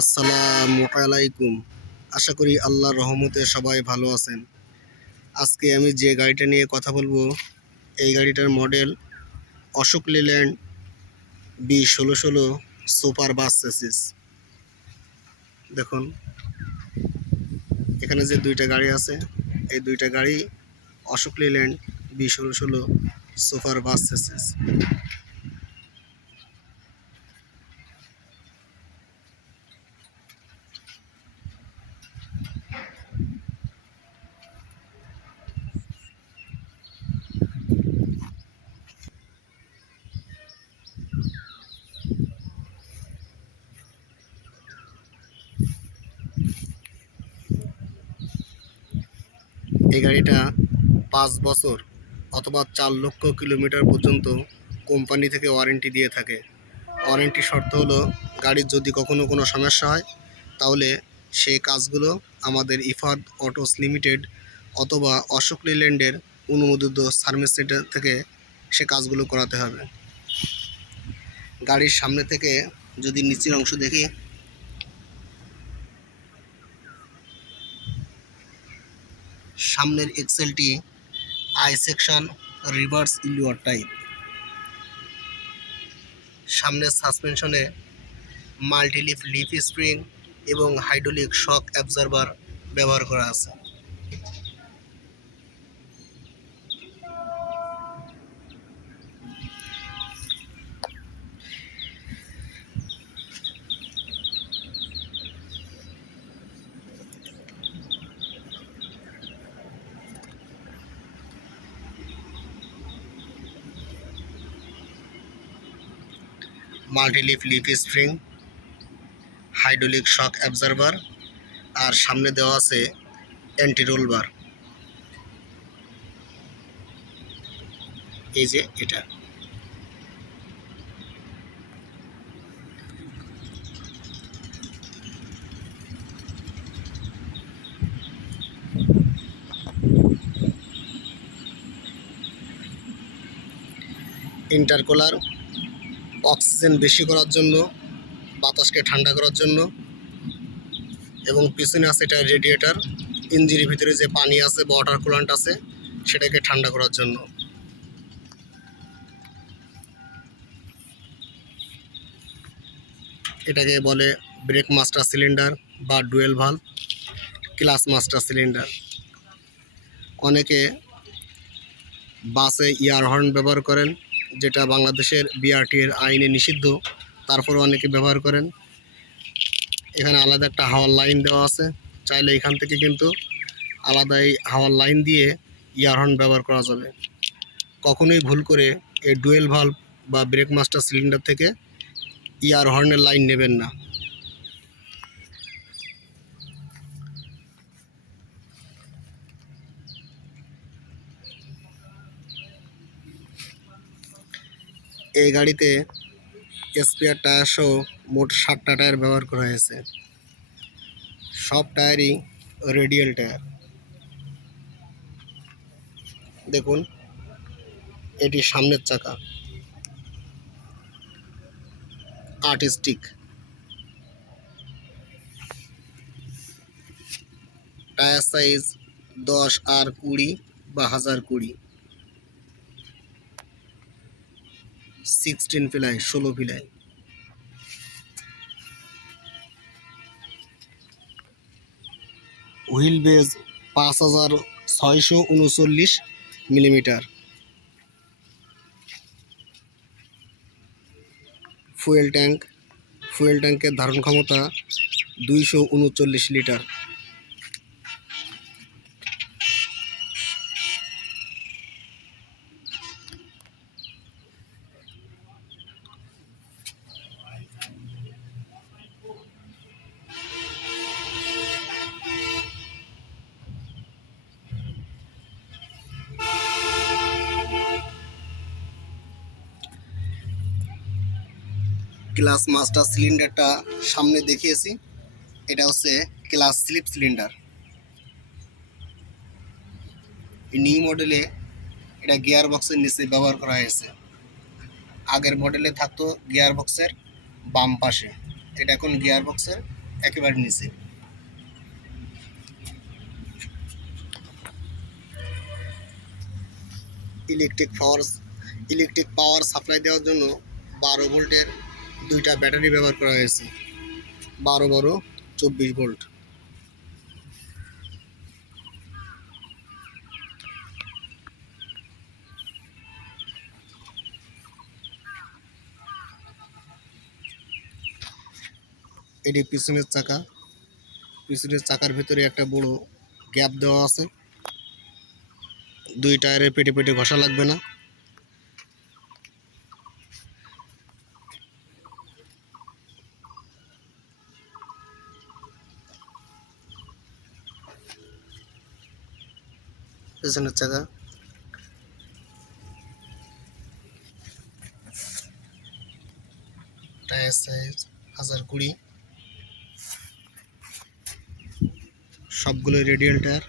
আসসালামু আলাইকুম। আশা করি আল্লাহর রহমতে সবাই ভালো আছেন। আজকে আমি যে গাড়িটা নিয়ে কথা বলবো, এই গাড়িটার model Ashok Leyland B1616 super bus chassis. দেখুন এখানে যে দুইটা গাড়ি আছে, এই দুইটা গাড়ি Ashok Leyland B1616 super bus chassis. এই গাড়িটা 5 বছর অথবা 4 লক্ষ কিলোমিটার পর্যন্ত কোম্পানি থেকে ওয়ারেন্টি দিয়ে থাকে। ওয়ারেন্টি শর্ত হলো, গাড়ির যদি কখনো কোনো সমস্যা হয় তাহলে সেই কাজগুলো আমাদের ইফাদ অটোস লিমিটেড অথবা অশোক লেল্যান্ডের অনুমোদিত সার্ভিস সেন্টার থেকে সে কাজগুলো করাতে হবে। গাড়ির সামনে থেকে যদি নিচের অংশ দেখি, সামনের এক্সেলটি I section reverse Elliot type. সামনের সাসপেনশনে মাল্টিলিফ লিফ স্প্রিং এবং হাইড্রোলিক শক অ্যাবজর্বার ব্যবহার করা আছে। Multileaf leaf spring, hydraulic shock absorber, আর সামনে দেওয়া আছে অ্যান্টি রোল বার। এই যে এটা ইন্টারকুলার অক্সিজেন বেশি করার জন্য, বাতাসকে ঠান্ডা করার জন্য, এবং পিছনে আছে এটা রেডিয়েটার, ইঞ্জিনের ভিতরে যে পানি আছে বা ওয়াটার কুলান্ট আছে সেটাকে ঠান্ডা করার জন্য। এটাকে বলে ব্রেক মাস্টার সিলিন্ডার বা dual valve class master cylinder. অনেকে বাসে ইয়ার হর্ন ব্যবহার করেন, যেটা বাংলাদেশের বিআরটি এর আইনে নিষিদ্ধ, তারপরে অনেকে ব্যবহার করেন। এখানে আলাদা একটা হাওয়ার লাইন দেওয়া আছে, চাইলে এখান থেকে কিন্তু আলাদা এই হাওয়ার লাইন দিয়ে ইয়ার হর্ন ব্যবহার করা যাবে। কখনোই ভুল করে এই ডুয়েল ভালভ বা ব্রেক মাস্টার সিলিন্ডার থেকে ইয়ার হর্নের লাইন নেবেন না। এই গাড়িতে স্পেয়ার টায়ার সহ মোট 7টা টায়ার ব্যবহার করা হয়েছে। সব টায়ারই রেডিয়াল টায়ার। দেখুন এটি সামনের চাকা, আর্টিস্টিক। টায়ার সাইজ 10 আর 20 বা 1020, 16 ply, 16 ply. Wheel base 5639 millimetre. Fuel ট্যাঙ্কের ধারণ ক্ষমতা 239 লিটার। ক্লাস মাস্টার সিলিন্ডারটা সামনে দেখিয়েছি, এটা হচ্ছে ক্লাস স্লিপ সিলিন্ডার। নিউ মডেলে এটা গিয়ার বক্সের নিচে ব্যবহার করা হয়েছে। আগের মডেলে থাকতো গিয়ার বক্সের বাম পাশে, এটা এখন গিয়ার বক্সের একেবারে নিচে। ইলেকট্রিক পাওয়ার সাপ্লাই দেওয়ার জন্য 12 ভোল্টের দুইটা ব্যাটারি ব্যবহার করা হয়েছে, 12 24 ভোল্ট। এটি পিছনের চাকা, পিছনের চাকার ভিতরে একটা বড় গ্যাপ দেওয়া আছে, দুই টায়ারের পেটে পেটে ঘষা লাগবে না। পেছনের চাকা, টায়ার সাইজ 1020, সবগুলো রেডিয়াল টায়ার।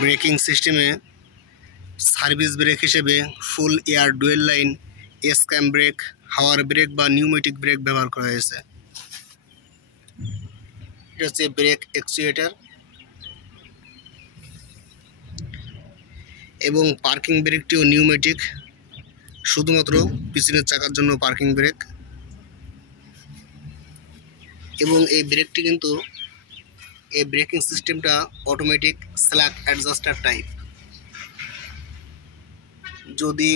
ব্রেকিং সিস্টেমে সার্ভিস ব্রেক হিসেবে full air dual line S cam brake, হাওয়ার ব্রেক বা নিউমেটিক ব্রেক ব্যবহার করা হয়েছে। এটা হচ্ছে ব্রেক অ্যাকচুয়েটার। এবং পার্কিং ব্রেকটিও নিউমেটিক, শুধুমাত্র পিছনের চাকার জন্য পার্কিং ব্রেক। এবং এই ব্রেকটি কিন্তু, এই ব্রেকিং সিস্টেমটা অটোমেটিক স্ল্যাক অ্যাডজাস্টার টাইপ। যদি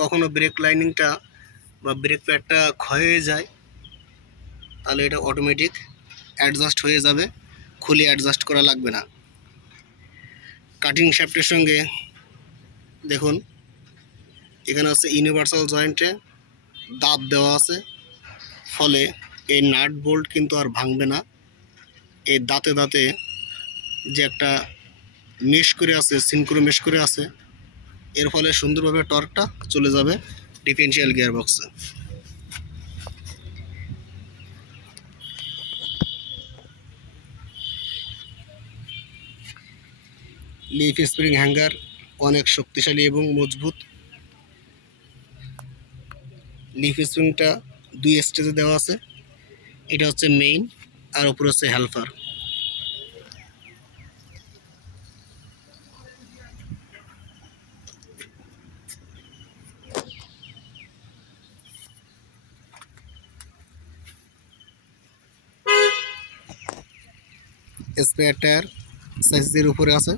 কখনো ব্রেক লাইনিংটা বা ব্রেক প্যাডটা ক্ষয় হয়ে যায়, তাহলে এটা অটোমেটিক অ্যাডজাস্ট হয়ে যাবে, খুলে অ্যাডজাস্ট করা লাগবে না। কাটিং শ্যাফটের সঙ্গে দেখুন এখানে হচ্ছে ইউনিভার্সাল জয়েন্টে দাঁত দেওয়া আছে, ফলে এই নাট বোল্ট কিন্তু আর ভাঙবে না। এই দাঁতে দাঁতে যে একটা মেশ করে আছে, সিনক্রো মেশ করে আছে, এর ফলে সুন্দরভাবে টর্কটা চলে যাবে ডিফারেনশিয়াল গিয়ারবক্সে। লিফ স্প্রিং হ্যাঙ্গার অনেক শক্তিশালী এবং মজবুত। লিফ স্প্রিংটা 2 স্টেজে দেওয়া আছে, এটা হচ্ছে মেইন আর উপরে হচ্ছে হেল্পার। স্পেয়ার টায়ার সাইজের উপরে আছে।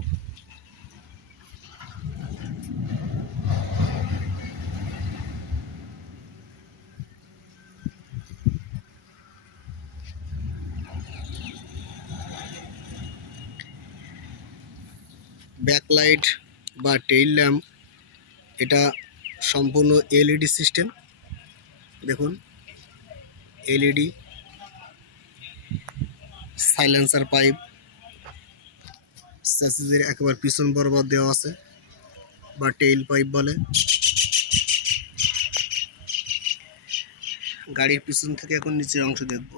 ব্যাকলাইট বা টেইল ল্যাম্প এটা সম্পূর্ণ এলইডি সিস্টেম। দেখুন এলইডি, সাইলেন্সার পাইপ স্যাসিসের একেবারে পিছন বরাবর দেওয়া আছে, বা টেইল পাইপ বলে। গাড়ির পিছন থেকে এখন নিচের অংশ দেখব।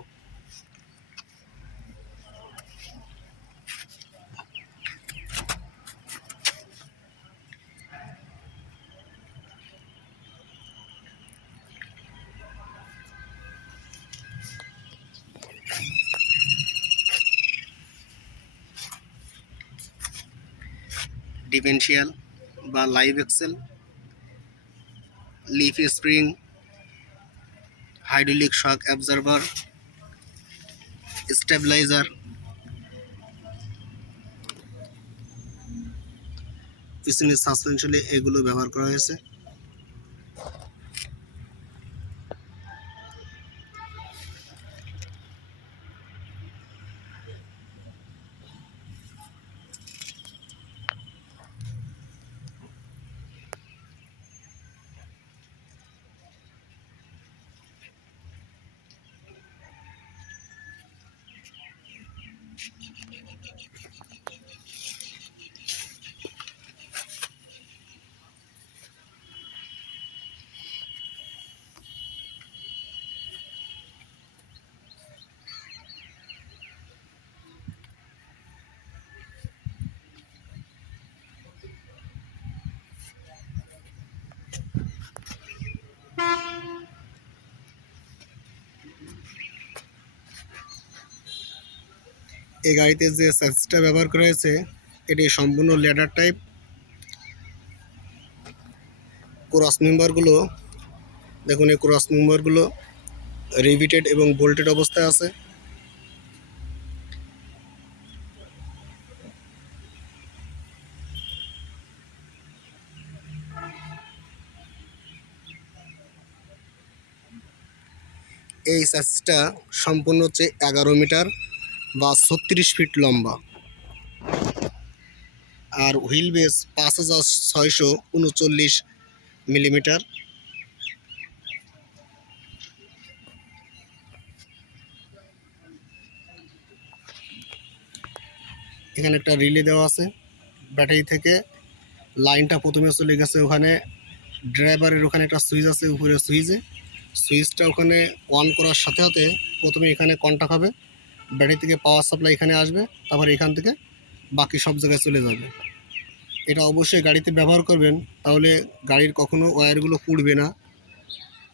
ডিফারেনশিয়াল বা live axle, leaf spring, hydraulic shock absorber, stabiliser, পিছনের সাসপেনশনে এগুলো ব্যবহার করা হয়েছে। এই গাড়িতে যে স্যাসিসটা ব্যবহার করা হয়েছে এটি সম্পূর্ণ লেদার টাইপ। ক্রস মেম্বারগুলো দেখুন, এই ক্রস মেম্বারগুলো রিভিটেড এবং বোল্টেড অবস্থায় আছে। এই স্যাসিসটা সম্পূর্ণ হচ্ছে 11 মিটার বা 36 ফিট লম্বা, আর হুইল বেস 5639 মিলিমিটার। এখানে একটা রিলে দেওয়া আছে। ব্যাটারি থেকে লাইনটা প্রথমে চলে গেছে ওখানে, ড্রাইভারের ওখানে একটা সুইচ আছে উপরে, সুইচটা ওখানে অন করার সাথে সাথে প্রথমে এখানে কন্টাক্ট হবে, ব্যাটারি থেকে পাওয়ার সাপ্লাই এখানে আসবে, তারপর এখান থেকে বাকি সব জায়গায় চলে যাবে। এটা অবশ্যই গাড়িতে ব্যবহার করবেন, তাহলে গাড়ির কখনো ওয়্যারগুলো পুড়বে না,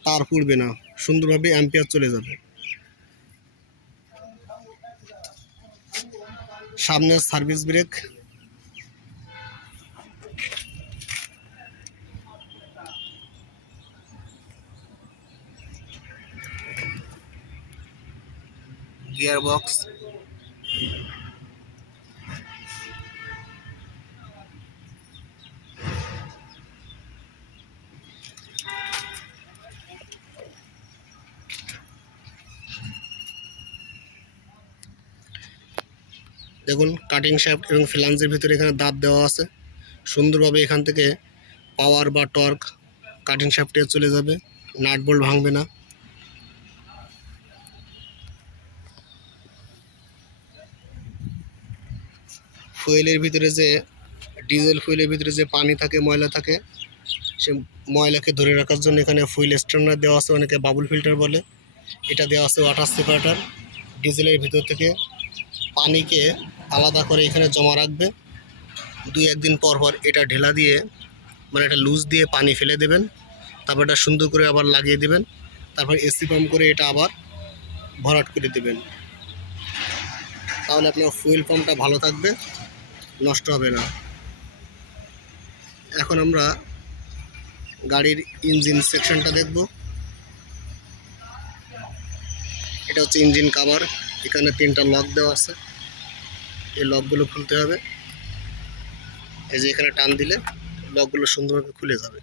তার পুড়বে না, সুন্দরভাবে অ্যাম্পিয়ার চলে যাবে। সামনে সার্ভিস ব্রেক, গিয়ার বক্স, দেখুন কাটিং শ্যাফট এবং ফ্ল্যাঞ্জের ভিতরে এখানে দাঁত দেওয়া আছে। সুন্দরভাবে এখান থেকে পাওয়ার বা টর্ক কাটিং শ্যাফটে চলে যাবে, নাট বোল্ট ভাঙবে না। ফুয়েলের ভিতরে যে ডিজেল ফুয়েলের ভিতরে যে পানি থাকে, ময়লা থাকে, সে ময়লাকে ধরে রাখার জন্য এখানে ফুয়েল স্ট্রেনার দেওয়া আছে, অনেকে বাবুল ফিল্টার বলে। এটা দেওয়া আছে ওয়াটার সেপারেটার, ডিজেলের ভিতর থেকে পানিকে আলাদা করে এখানে জমা রাখবে। 2-1 দিন পর পর এটা ঢেলা দিয়ে, মানে এটা লুজ দিয়ে পানি ফেলে দেবেন, তারপর এটা সুন্দর করে আবার লাগিয়ে দেবেন, তারপর এসি পাম্প করে এটা আবার ভরাট করে দেবেন। তাহলে আপনার ফুয়েল পাম্পটা ভালো থাকবে, নষ্ট হবে না। এখন আমরা গাড়ির ইঞ্জিন সেকশনটা দেখব। এটা হচ্ছে ইঞ্জিন কভার, এখানে 3টা লক দেওয়া আছে, এই লকগুলো খুলতে হবে। এই যে এখানে টান দিলে লকগুলো সুন্দরভাবে খুলে যাবে।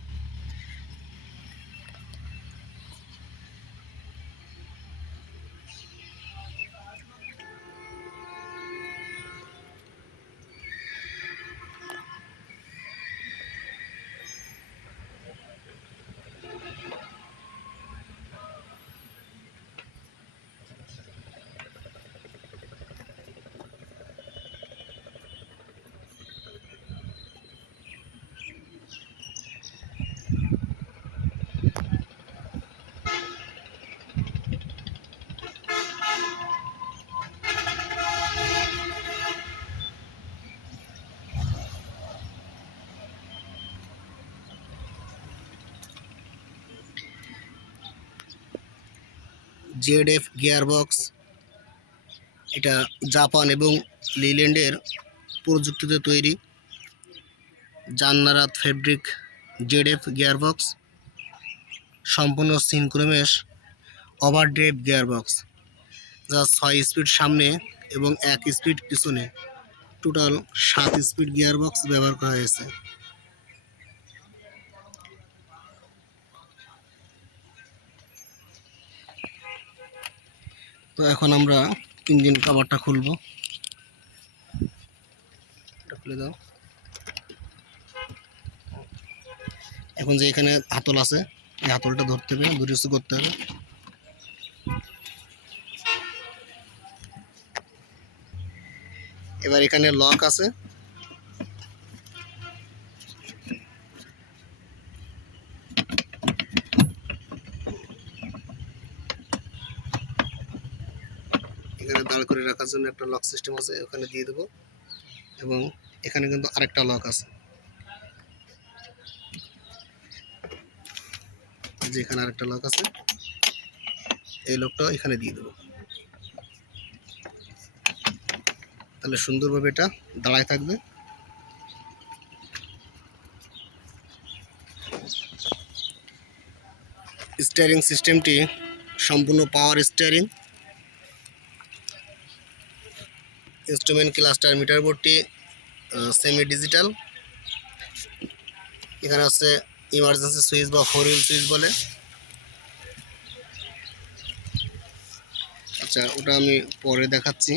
ZF গিয়ারবক্স, এটা জাপান এবং লিল্যান্ডের প্রযুক্তিতে তৈরি। জান্নারাত ফেব্রিক ZF গিয়ারবক্স, সম্পূর্ণ সিনক্রোমেশ ওভারড্রাইভ গিয়ারবক্স, যা 6 স্পিড সামনে এবং 1 স্পিড পিছনে, টোটাল 7 স্পিড গিয়ারবক্স ব্যবহার করা হয়েছে। তো এখন আমরা ইঞ্জিন কভারটা খুলব, খুলে দাও। এখন যে এখানে হাতল আছে, এই হাতলটা ধরতে হবে, ধরে কিছু করতে হবে। এবার এখানে লক আছে, এখানে দাঁড় করে রাখার জন্য একটা লক সিস্টেম আছে, ওখানে দিয়ে দেবো। এবং এখানে কিন্তু আরেকটা লক আছে, যে এখানে আরেকটা লক আছে, এই লকটা এখানে দিয়ে দেবো। তাহলে সুন্দরভাবে এটা দাঁড়ায় থাকবে। স্টিয়ারিং সিস্টেমটি সম্পূর্ণ power steering. Instrument cluster meter বোর্ডটি সেমি ডিজিটাল। এখানে আছে ইমার্জেন্সি সুইচ বা 4 হুইল সুইচ বলে। আচ্ছা, ওটা আমি পরে দেখাচ্ছি।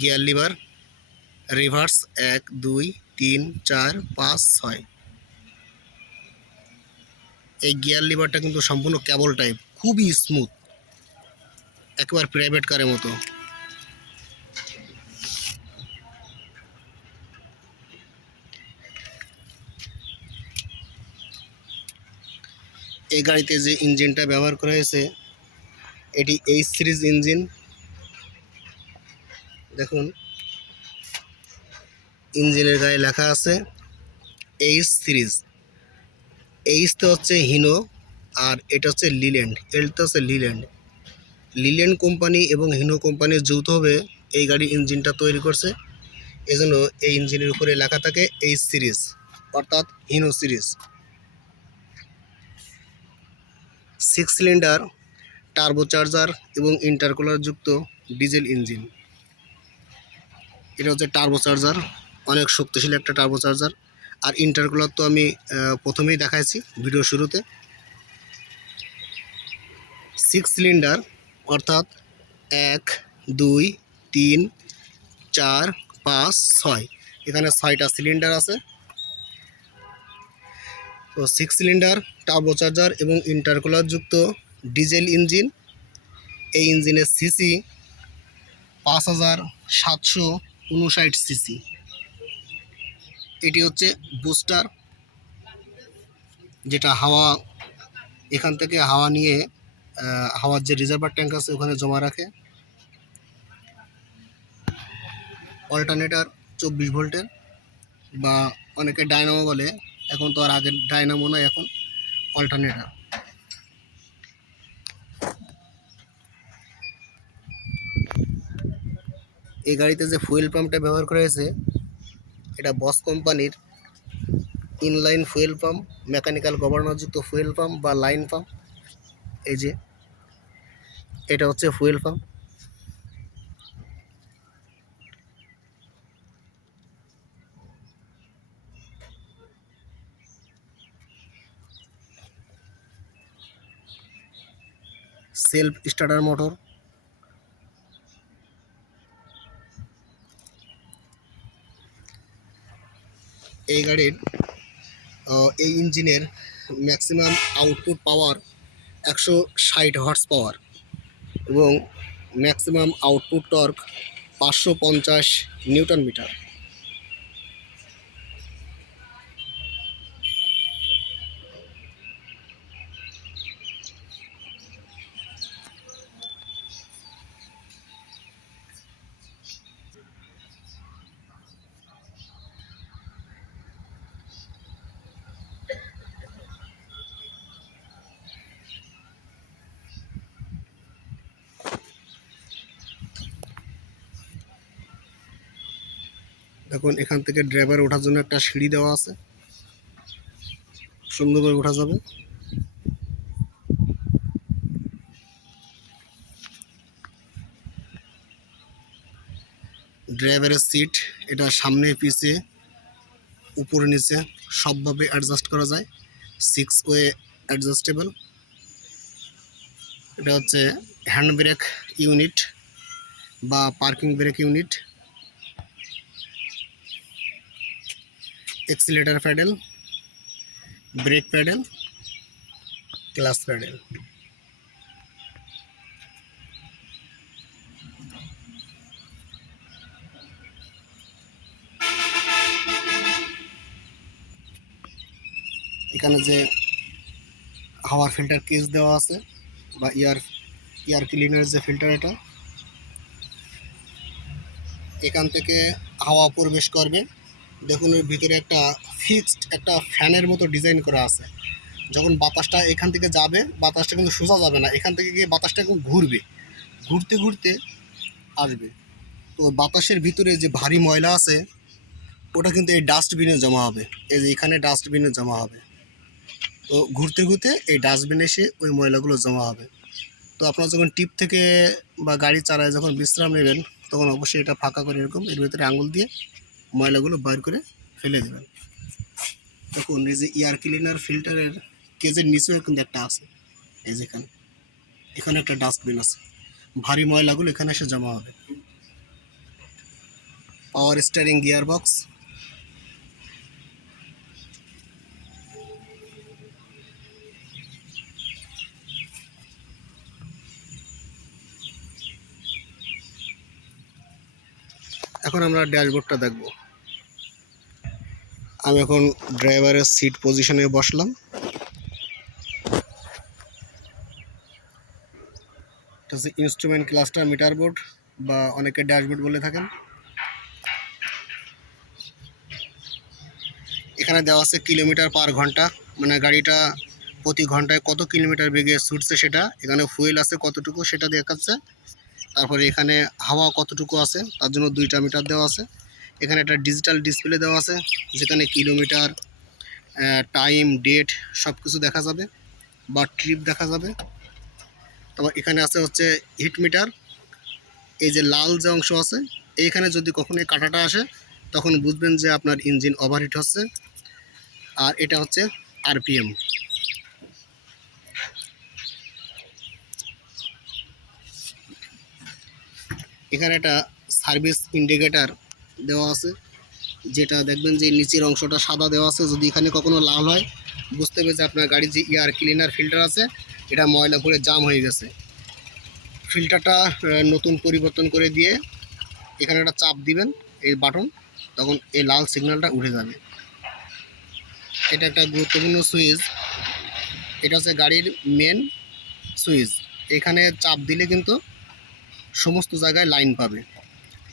Gear lever reverse 1 2 3 4 5 6। এই গিয়ার লিভারটা কিন্তু সম্পূর্ণ কেবল টাইপ, খুবই স্মুথ, একেবারে প্রাইভেট কারের মতো। এই গাড়িতে যে ইঞ্জিনটা ব্যবহার করা হয়েছে এটি এইচ সিরিজ ইঞ্জিন। দেখুন ইঞ্জিনের গায়ে লেখা আছে এইচ সিরিজ। এইচ তো হচ্ছে হিনো, আর এটা হচ্ছে লিল্যান্ড, এলটা হচ্ছে লিল্যান্ড। লিল্যান্ড কোম্পানি এবং হিনো কোম্পানির যৌথভাবে এই গাড়ির ইঞ্জিনটা তৈরি করছে। এজন্য এই ইঞ্জিনের উপরে লেখা থাকে এইচ সিরিজ, অর্থাৎ হিনো সিরিজ। 6 সিলিন্ডার টার্বোচার্জার এবং ইন্টারকুলার যুক্ত ডিজেল ইঞ্জিন। এটা হচ্ছে টার্বোচার্জার, অনেক শক্তিশালী একটা টার্বোচার্জার। আর ইন্টারকুলার তো আমি প্রথমেই দেখাইছি ভিডিও শুরুতে। 6 সিলিন্ডার অর্থাৎ 1 2 3 4 5 6, এখানে 6টা সিলিন্ডার আছে। তো 6 সিলিন্ডার টার্বোচার্জার এবং ইন্টারকুলার যুক্ত ডিজেল ইঞ্জিন। এই ইঞ্জিনের সিসি 5759 সিসি। এটি হচ্ছে বুস্টার, যেটা হাওয়া এখান থেকে হাওয়া নিয়ে হাওয়ার যে রিজার্ভার ট্যাঙ্ক আছে ওখানে জমা রাখে। অল্টারনেটর 24 ভোল্টের, বা অনেকে ডায়নামো বলে, এখন তো আর আগের ডায়নামো নয়, এখন অল্টারনেটর। এই গাড়িতে যে ফুয়েল পাম্পটা ব্যবহার করা হয়েছে এটা বস কোম্পানির ইনলাইন ফুয়েল পাম্প, মেকানিক্যাল গভর্নরযুক্ত ফুয়েল পাম্প বা লাইন পাম্প। এই যে এটা হচ্ছে fuel pump. Self starter motor. এই গাড়ির এই ইঞ্জিনের maximum output power 160 horse power এবং maximum output torque 550 newton metre. দেখুন এখান থেকে ড্রাইভার ওঠার জন্য একটা সিঁড়ি দেওয়া আছে, সুন্দরভাবে ওঠা যাবে। ড্রাইভারের সিট এটা সামনে পিছে উপরে নিচে সবভাবে অ্যাডজাস্ট করা যায়, 6 ওয়ে অ্যাডজাস্টেবল। এটা হচ্ছে হ্যান্ড ব্রেক ইউনিট বা parking brake unit. Accelerator pedal, brake pedal, clutch pedal. এখানে যে হাওয়ার ফিল্টার কেস দেওয়া আছে বা এয়ার ক্লিনার যে ফিল্টার, এটা এখান থেকে হাওয়া প্রবেশ করবে। দেখুন এর ভিতরে একটা ফিক্সড একটা ফ্যানের মতো ডিজাইন করা আছে, যখন বাতাসটা এখান থেকে যাবে, বাতাসটা কিন্তু সোজা যাবে না, এখান থেকে গিয়ে বাতাসটা এখন ঘুরবে, ঘুরতে ঘুরতে আসবে। তো বাতাসের ভিতরে যে ভারী ময়লা আছে ওটা কিন্তু এই ডাস্টবিনে জমা হবে, এই যে এখানে ডাস্টবিনে জমা হবে। তো ঘুরতে ঘুরতে এই ডাস্টবিনে এসে ওই ময়লাগুলো জমা হবে। তো আপনারা যখন টিপ থেকে বা গাড়ি চালায় যখন বিশ্রাম নেবেন, তখন অবশ্যই এটা ফাঁকা করে এরকম এর ভিতরে আঙুল দিয়ে ময়লাগুলো বার করে ফেলে দেবেন। দেখুন এই যে এয়ার ক্লিনার ফিল্টারের কেজের নিচেও কিন্তু একটা আছে, এই যেখানে এখানে একটা ডাস্টবিন আছে, ভারী ময়লাগুলো এখানে এসে জমা হবে। পাওয়ার স্টিয়ারিং গিয়ার বক্স, এখন আমরা ড্যাশবোর্ডটা দেখব। আমি এখন ড্রাইভারের সিট পজিশনে বসলাম। এটা হচ্ছে ইনস্ট্রুমেন্ট ক্লাস্টার মিটার বোর্ড বা অনেকে ড্যাশবোর্ড বলে থাকেন। এখানে দেওয়া আছে কিলোমিটার পার ঘন্টা, মানে গাড়িটা প্রতি ঘন্টায় কত কিলোমিটার বেগে ছুটছে সেটা। এখানে ফুয়েল আছে কতটুকু সেটা দেখাচ্ছে। তারপরে এখানে হাওয়া কতটুকু আছে তার জন্য 2টা মিটার দেওয়া আছে। এখানে একটা ডিজিটাল ডিসপ্লে দেওয়া আছে যেখানে কিলোমিটার, টাইম, ডেট সব কিছু দেখা যাবে বা ট্রিপ দেখা যাবে। তারপর এখানে আছে হচ্ছে হিট মিটার, এই যে লাল যে অংশ আছে এইখানে যদি কখনো এই কাঁটাটা আসে তখন বুঝবেন যে আপনার ইঞ্জিন ওভারহিট হচ্ছে। আর এটা হচ্ছে আরপিএম। এখানে একটা সার্ভিস ইন্ডিকেটার দেওয়া আছে, যেটা দেখবেন যে নিচের অংশটা সাদা দেওয়া আছে, যদি এখানে কখনো লাল হয় বুঝতে হবে যে আপনার গাড়ির যে এয়ার ক্লিনার ফিল্টার আছে এটা ময়লা ভরে জাম হয়ে গেছে। ফিল্টারটা নতুন পরিবর্তন করে দিয়ে এখানে একটা চাপ দিবেন এই বাটন, তখন এই লাল সিগন্যালটা উঠে যাবে। এটা একটা গুরুত্বপূর্ণ সুইচ, এটা হচ্ছে গাড়ির মেন সুইচ। এখানে চাপ দিলে কিন্তু সমস্ত জায়গায় লাইন পাবে।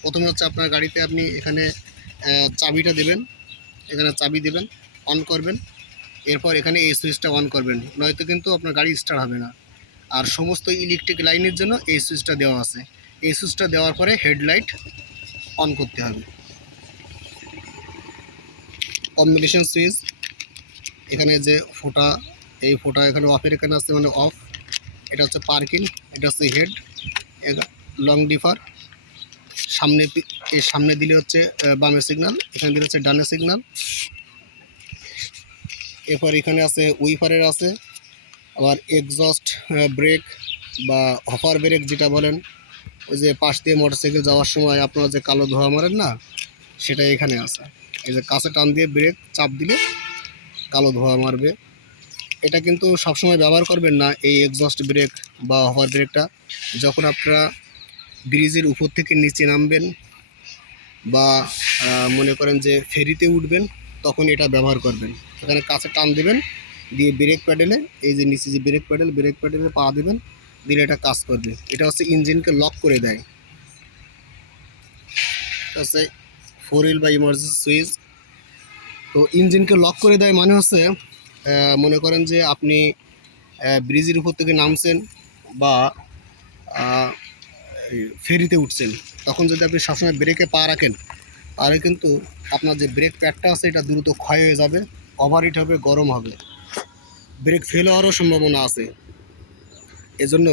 প্রথমে হচ্ছে আপনার গাড়িতে আপনি এখানে চাবিটা দেবেন, এখানে চাবি দেবেন, অন করবেন, এরপর এখানে এই সুইচটা অন করবেন, নয়তো কিন্তু আপনার গাড়ি স্টার্ট হবে না। আর সমস্ত ইলেকট্রিক লাইনের জন্য এই সুইচটা দেওয়া আছে। এই সুইচটা দেওয়ার পরে হেডলাইট অন করতে হবে। কম্বিনেশন সুইচ, এখানে যে ফোটা, এই ফোটা এখানে অফের এখানে আছে মানে অফ। এটা হচ্ছে পার্কিং, এটা হচ্ছে হেড, লং ডিফার। সামনে দিলে হচ্ছে বামে সিগন্যাল, এখানে দিলে হচ্ছে ডানে সিগন্যাল। এরপর এখানে আছে উইফারের আছে, আবার এক্সস্ট ব্রেক বা হপার ব্রেক যেটা বলেন, ওই যে পাশ দিয়ে মোটরসাইকেল যাওয়ার সময় আপনারা যে কালো ধোঁয়া মারেন না, সেটা এখানে আছে। এই যে কাছে টান দিয়ে ব্রেক চাপ দিলে কালো ধোঁয়া মারবে। এটা কিন্তু সবসময় ব্যবহার করবেন না এই এক্সস্ট ব্রেক বা হপার ব্রেকটা, যখন আপনারা ব্রিজের উপর থেকে নিচে নামবেন বা মনে করেন যে ফেরিতে উঠবেন তখন এটা ব্যবহার করবেন। এখানে কাছে টান দেবেন, দিয়ে ব্রেক প্যাডেলে, এই যে নিচে যে ব্রেক প্যাডেলে পা দেবেন, দিলে এটা কাজ করবে। এটা হচ্ছে ইঞ্জিনকে লক করে দেয়। এটা হচ্ছে 4 হুইল বা ইমার্জেন্সি সুইচ। তো ইঞ্জিনকে লক করে দেয় মানে হচ্ছে মনে করেন যে আপনি ব্রিজের উপর থেকে নামছেন বা ফেরিতে উঠছেন, তখন যদি আপনি সবসময় ব্রেকে পা রাখেন তাহলে কিন্তু আপনার যে ব্রেক প্যাডটা আছে এটা দ্রুত ক্ষয় হয়ে যাবে, ওভারহিট হবে, গরম হবে, ব্রেক ফেল হওয়ারও সম্ভাবনা আছে। এজন্য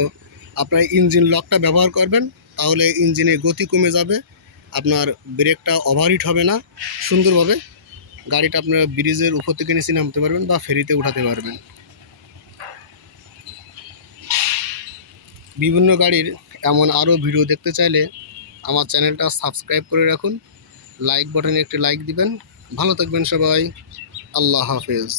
আপনার ইঞ্জিন লকটা ব্যবহার করবেন, তাহলে ইঞ্জিনের গতি কমে যাবে, আপনার ব্রেকটা ওভারহিট হবে না, সুন্দরভাবে গাড়িটা আপনার ব্রিজের উপর থেকে নিচে নামতে পারবেন বা ফেরিতে উঠাতে পারবেন। বিভিন্ন গাড়ির এমন আরও ভিডিও দেখতে চাইলে আমার চ্যানেলটা সাবস্ক্রাইব করে রাখুন, লাইক বাটনে একটি লাইক দিবেন। ভালো থাকবেন সবাই, আল্লাহ হাফেজ।